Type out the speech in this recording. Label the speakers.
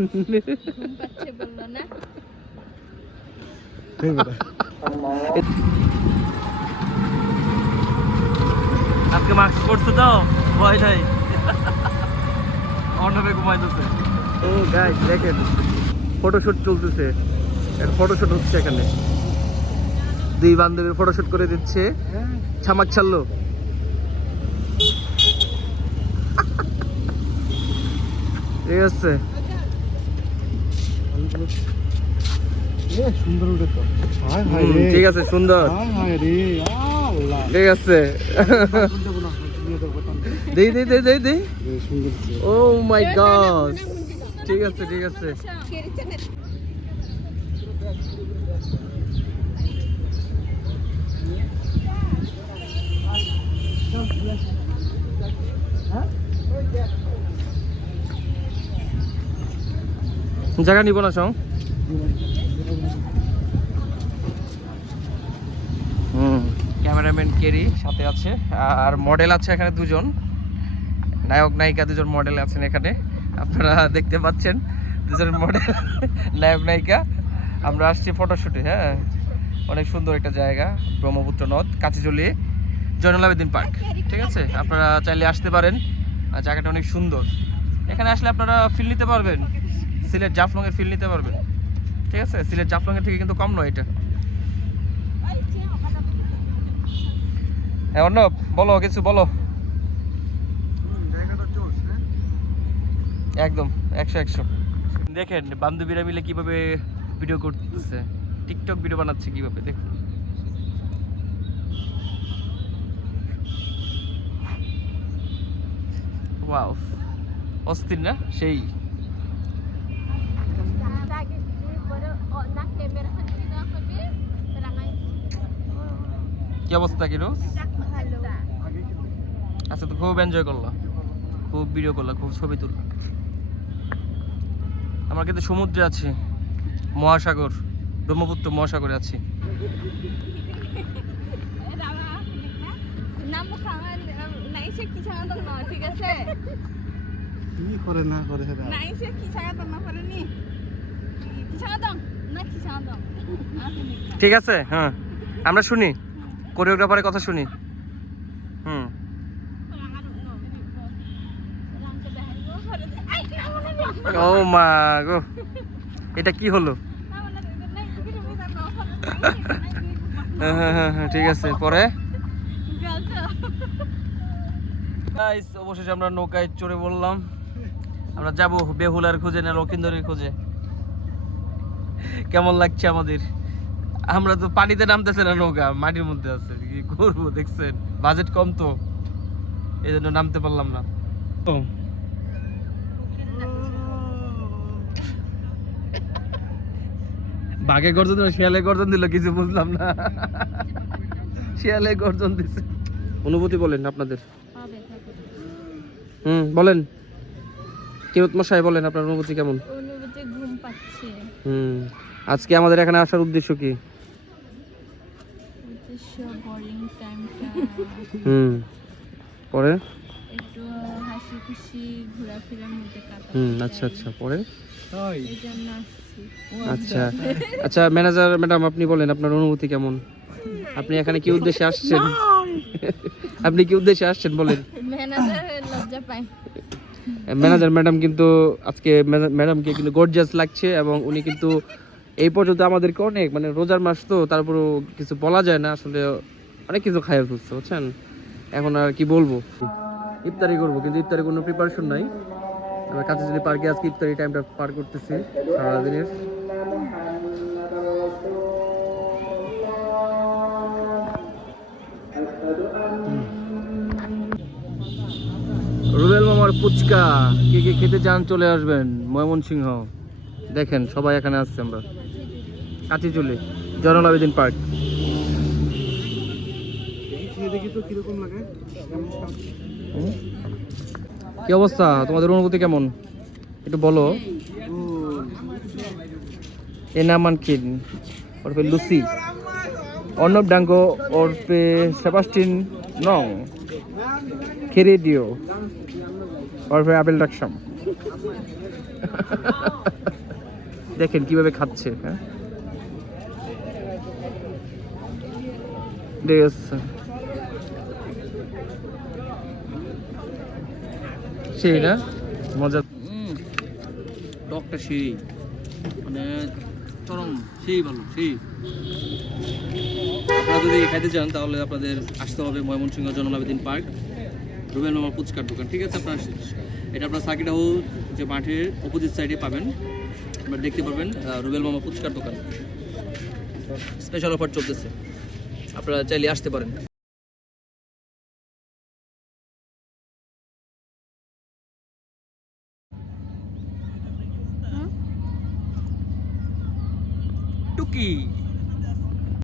Speaker 1: আজকে মাস্ক পরছো তো, ভয় নাই। অন্যভাবে ঘুমাইতেছে ও গাইস দেখেন ফটোশুট চলতেছে। ফটোশুট হচ্ছে এখানে। দুই বান্ধবীর ফটোশুট করে দিচ্ছে। ছামাক ছাড়লো। ঠিক আছে।
Speaker 2: সুন্দর হায় হায়
Speaker 1: ঠিক আছে সুন্দর।
Speaker 2: হায় হায় রে আল্লাহ।
Speaker 1: ঠিক আছে। দেই দেই ও মাই গড। ঠিক আছে ঠিক আছে। জায়গা নিব না, সং? ক্যামেরাম্যান কেরি সাথে আছে, আর মডেল আছে এখানে দুজন। নায়ক, নায়িকা দুজন মডেল আছেন এখানে, আপনারা দেখতে পাচ্ছেন। দুজন মডেল, নায়ক, নায়িকা। আমরা আসছি ফটোশুটে হ্যাঁ। অনেক সুন্দর একটা জায়গা, ব্রহ্মপুত্র নদ কাছিজলি জয়নুল আবেদিন পার্ক। ঠিক আছে? আপনারা চাইলে আসতে পারেন। জায়গাটা অনেক সুন্দর। এখানে আসলে আপনারা ফিল নিতে পারবেন। সিলেট জাফলংয়ের ফিল নিতে পারবেন। ঠিক আছে? সিলেট জাফলংয়ের থেকে কিন্তু কম নয় এটা। হ্যাঁ অর্ণব বলো কিছু বলো।
Speaker 2: চলছে
Speaker 1: একদম একশো একশো। দেখেন বান্ধবীরা মিলে কীভাবে ভিডিও করতেছে। টিকটক ভিডিও বানাচ্ছে কীভাবে দেখুন। ওয়াও অস্থির না? সেই। কি অবস্থা কিরো আচ্ছা তো খুব এনজয় করলাম খুব ভিডিও করলাম খুব ছবি তুললাম আমরা কিন্তু সমুদ্রে আছি। মহাসাগর ব্রহ্মপুত্র মহাসাগরে আছি।
Speaker 3: ঠিক আছে
Speaker 2: কি করে না
Speaker 3: নাইসে কি ছাগা না না
Speaker 1: ঠিক আছে হ্যাঁ। আমরা শুনি। কোরিওগ্রাফারের কথা শুনি। হুম। ও মা গো। এটা কি হলো? হ্যাঁ হ্যাঁ হ্যাঁ হ্যাঁ ঠিক আছে, পরে। অবশেষে আমরা নৌকায় চড়ে বললাম। আমরা যাব বেহুলার খোঁজে না লক্ষিন্দরের খোঁজে। কেমন লাগছে আমাদের? আমরা তো পানিতে নামতেছে না নৌকা মাটির মধ্যে আছে। কি করব দেখছেন? বাজেট কম তো। এই জন্য নামতে পারলাম না। বাঘে গর্জন দিল শিয়ালে গর্জন দিল কিছু বুঝলাম না। শিয়ালে গর্জন দিছে। অনুভূতি বলেন আপনাদের। হুম বলেন। কিরত মশাই বলেন আপনার অনুভূতি কেমন?
Speaker 3: অনুভূতি ঘুম পাচ্ছে।
Speaker 1: হুম আজকে আমাদের এখানে আসার উদ্দেশ্য কি?
Speaker 3: বোরিং টাইমটা
Speaker 1: হুম পরে?
Speaker 3: একটু হাসি খুশি ঘোরাফেরার মধ্যে কাটাতে
Speaker 1: হুম আচ্ছা আচ্ছা পরে?
Speaker 2: তাই?
Speaker 3: আসছি।
Speaker 1: আচ্ছা। আচ্ছা ম্যানেজার ম্যাডাম আপনি বলেন আপনার অনুভূতি কেমন? আপনি এখানে কি উদ্দেশ্যে আসছেন? আপনি কি উদ্দেশ্যে আসছেন বলেন?
Speaker 3: ম্যানেজার লজ্জা পায়।
Speaker 1: ম্যানেজার ম্যাডাম কিন্তু আজকে ম্যাডামকে কিন্তু গর্জিয়াস লাগছে এবং উনি কিন্তু এই পর্যন্ত আমাদেরকে অনেক মানে রোজার মাস তো তারপরও কিছু বলা যায় না, আসলে অনেক কিছু খাইয়ে ফেলছে, বুঝছেন? এখন আর কি বলব? ইফতারি করব, কিন্তু ইফতারি কোনো প্রিপারেশন নাই। আমরা কাছে যদি পার্কে আজকে ইফতারি টাইমটা পার করতেছি, সারাদিনের। রুবেল মামার ফুচকা, কে কে খেতে চান চলে আসবেন, ময়মনসিংহ। দেখেন, সবাই এখানে আসছে আমরা। কাছে চলে জয়নুল আবেদিন পার্ক। কি অবস্থা? তোমাদের অনুভূতি কেমন? একটু বলো। এনামান কিন ওরফে লুসি। অর্ণব ডাঙ্গো ওরফে সেবাস্টিন নং। খেরেডিও। ওরফে আবেল ডাকসাম।
Speaker 3: দেখেন কীভাবে খাচ্ছে হ্যাঁ? ঠিক আছে সেই না? মজা।
Speaker 1: টকটা সেই। মানে চরম, সেই ভালো, সেই। আপনারা যদি খাইতে চান, তাহলে আপনাদের আসতে হবে ময়মনসিংহ জনলাবেদিন পার্ক, রুবেল মামার ফুচকার দোকান। ঠিক আছে, আপনার এটা আপনার সার্কিট হাউস যে মাঠের অপোজিট সাইডে পাবেন। আপনারা দেখতে পাবেন রুবেল মামা ফুচকার দোকান। স্পেশাল অফার চলতেছে। আপনারা চাইলে আসতে পারেন। টুকি।